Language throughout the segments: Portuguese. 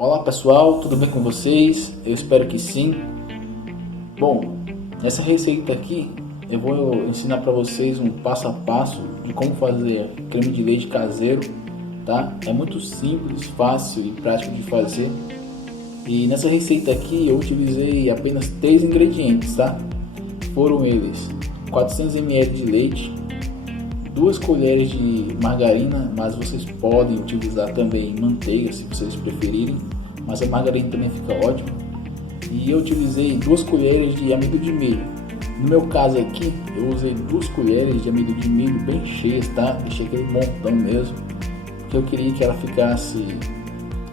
Olá pessoal, tudo bem com vocês? Eu espero que sim. Bom, nessa receita aqui eu vou ensinar para vocês um passo a passo de como fazer creme de leite caseiro, tá? É muito simples, fácil e prático de fazer. E nessa receita aqui eu utilizei apenas 3 ingredientes, tá? Foram eles: 400 ml de leite, 2 colheres de margarina, mas vocês podem utilizar também manteiga se vocês preferirem, mas a margarina também fica ótimo. E eu utilizei 2 colheres de amido de milho. No meu caso aqui, eu usei 2 colheres de amido de milho bem cheias, tá? Deixei aquele montão mesmo, porque eu queria que ela ficasse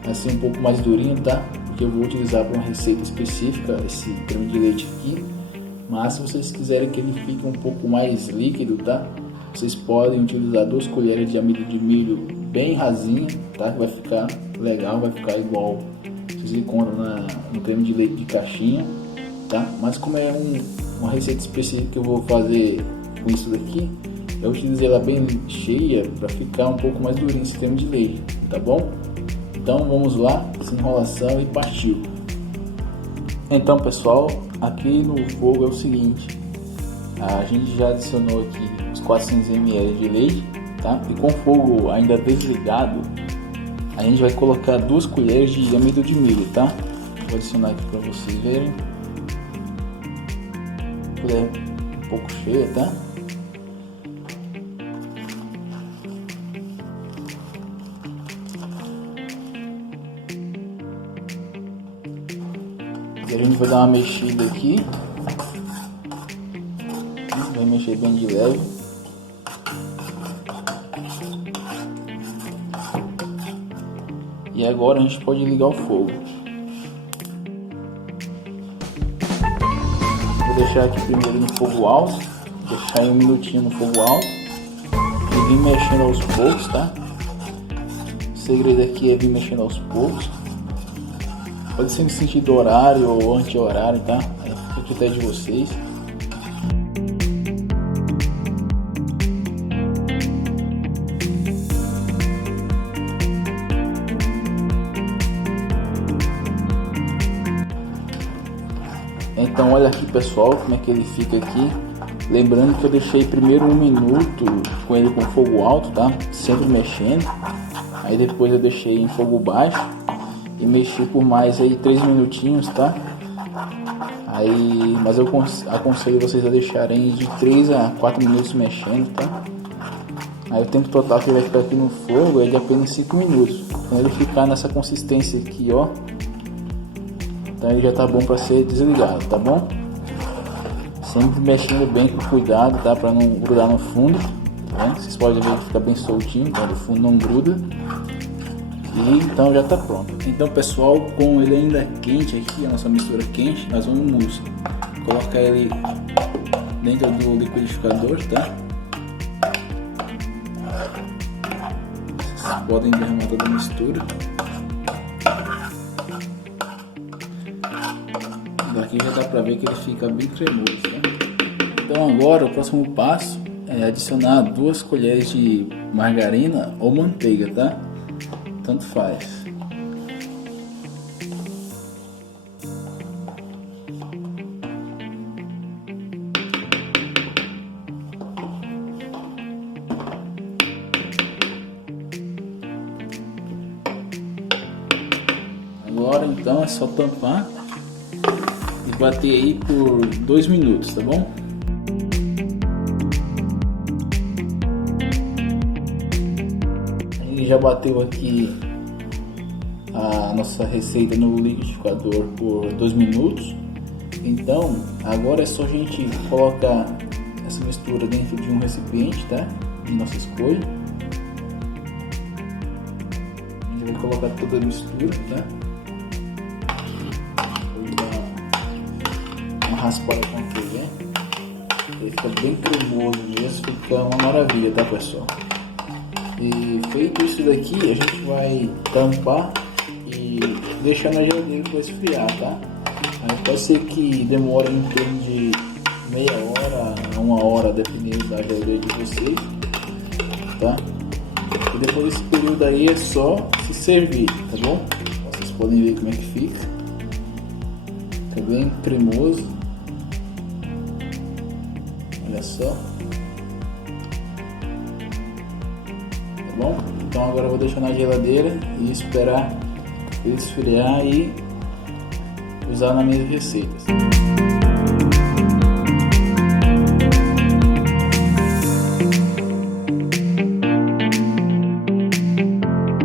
assim um pouco mais durinho, tá? Porque eu vou utilizar para uma receita específica esse creme de leite aqui. Mas se vocês quiserem que ele fique um pouco mais líquido, tá? Vocês podem utilizar 2 colheres de amido de milho bem rasinha, tá? Que vai ficar legal, vai ficar igual vocês encontram no creme de leite de caixinha, tá? Mas como é uma receita específica que eu vou fazer com isso daqui, eu utilizei ela bem cheia para ficar um pouco mais durinho esse creme de leite, tá bom? Então vamos lá, sem enrolação, e partiu. Então pessoal, aqui no fogo é o seguinte: a gente já adicionou aqui os 400 ml de leite, tá? E com o fogo ainda desligado, a gente vai colocar 2 colheres de amido de milho, tá? Vou adicionar aqui para vocês verem. Colher um pouco cheia, tá? E a gente vai dar uma mexida aqui. Vai mexer bem de leve. E agora a gente pode ligar o fogo. Vou deixar aqui primeiro no fogo alto, deixar aí 1 minutinho no fogo alto e vir mexendo aos poucos, tá? O segredo aqui é vir mexendo aos poucos. Pode ser no sentido horário ou anti-horário, tá? Aí fica a critério de vocês. Então olha aqui pessoal, como é que ele fica aqui. Lembrando que eu deixei primeiro 1 minuto com ele com fogo alto, tá? Sempre mexendo. Aí depois eu deixei em fogo baixo e mexi por mais aí 3 minutinhos, tá? Aí, mas eu aconselho vocês a deixarem de 3 a 4 minutos mexendo, tá? Aí o tempo total que ele vai ficar aqui no fogo é de apenas 5 minutos. Quando ele ficar nessa consistência aqui, ó, então ele já tá bom para ser desligado, tá bom? Sempre mexendo bem com cuidado, tá? Para não grudar no fundo, tá? Vocês podem ver que fica bem soltinho, quando o fundo não gruda. E então já tá pronto. Então pessoal, com ele ainda quente aqui, a nossa mistura quente, nós vamos colocar ele dentro do liquidificador, tá? Vocês podem derramar toda a mistura. Daqui já dá pra ver que ele fica bem cremoso, tá? Então agora o próximo passo é adicionar 2 colheres de margarina ou manteiga, tá? Tanto faz. Agora então é só tampar e bater aí por 2 minutos, tá bom? A gente já bateu aqui a nossa receita no liquidificador por 2 minutos. Então agora é só a gente colocar essa mistura dentro de um recipiente, tá? De nossa escolha. A gente vai colocar toda a mistura, tá? Uma raspada com colher. Ele fica bem cremoso mesmo, fica uma maravilha, tá pessoal? E feito isso daqui, a gente vai tampar e deixar na geladeira para esfriar, tá? Aí pode ser que demore em torno de meia hora a 1 hora, dependendo da geladeira de vocês, tá? E depois desse período aí é só se servir, tá bom? Vocês podem ver como é que fica. Tá bem cremoso. Olha só. Tá bom? Então agora eu vou deixar na geladeira e esperar ele esfriar e usar nas minhas receitas.